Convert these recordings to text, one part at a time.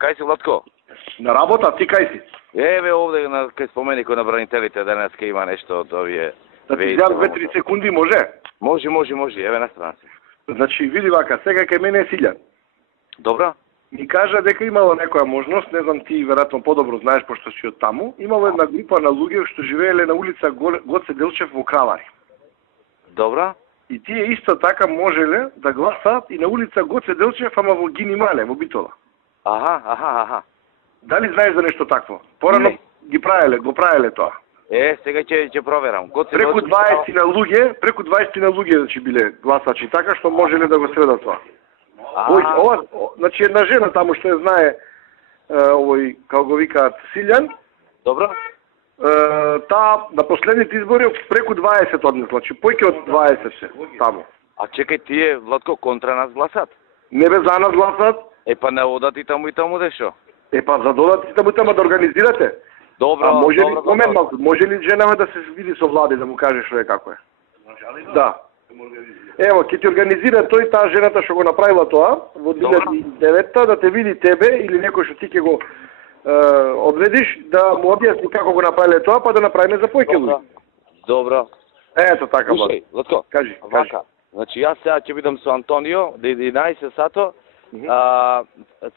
Кај си, Владко? На работа, ти кај си? Еве овде на кај споменико на бранителите денеска има нешто од овие. Да ти зјам 2-3 секунди, може? Може, еве на страна се. Значи, види вака, сега кај мене е Силјан. Добро? Ми кажа дека имало некоја можност, не знам ти веројатно подобро знаеш пошто си од таму, имало една група на луѓе што живееле на улица Гоце Делчев во Кравари. Добро? И тие исто така можеле да гласаат и на улица Гоце Делчев, ама во Гини Мале, во Битола. Аха. Дали знаеш за нешто такво? Порано го правеле тоа. Сега ќе проверам. Преку 20 на луѓе значи биле гласачи така што можеле да го средат тоа. Ова, значи една жена таму што ја знае овој како го викаат Силјан. Добро. Таа на последните избори преку 20 однес, значи поќе од 20 се таму. А чекај, тие, Владко, контра нас гласат? Не бе за нас гласат? Па не одат и таму дешо? Па за додат и таму да организирате? Добро, може ли, може ли женава да се види со влади да му каже што е како е? Да. Ево, ќе ти организира тој таа жената што го направила тоа во 2009 да те види тебе или некој што ти ќе го одведиш да му објасни како го направиле тоа, па да направиме за поеќе луѓе. Добро. Ето така, Владко. Кажи. Значи јас сега ќе бидам со Антонио до 11 сато.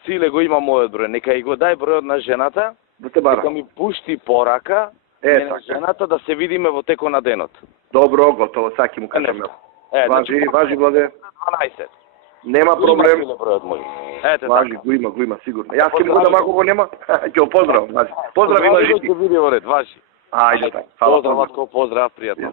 Циле го има мојот број. Нека и го дај бројот на жената. Нека ми пушти порака на жената да се видиме во текот на денот. Добро, готово, саки му кажам. Важи, Владе. 12. Нема проблем. Важи, го има сигурно. Јас ќе му го дам ако го нема. Ќе го поздравам. Поздрав, има жити. Важи. Ајде така. Поздрав, Владко, поздрав, пријатно.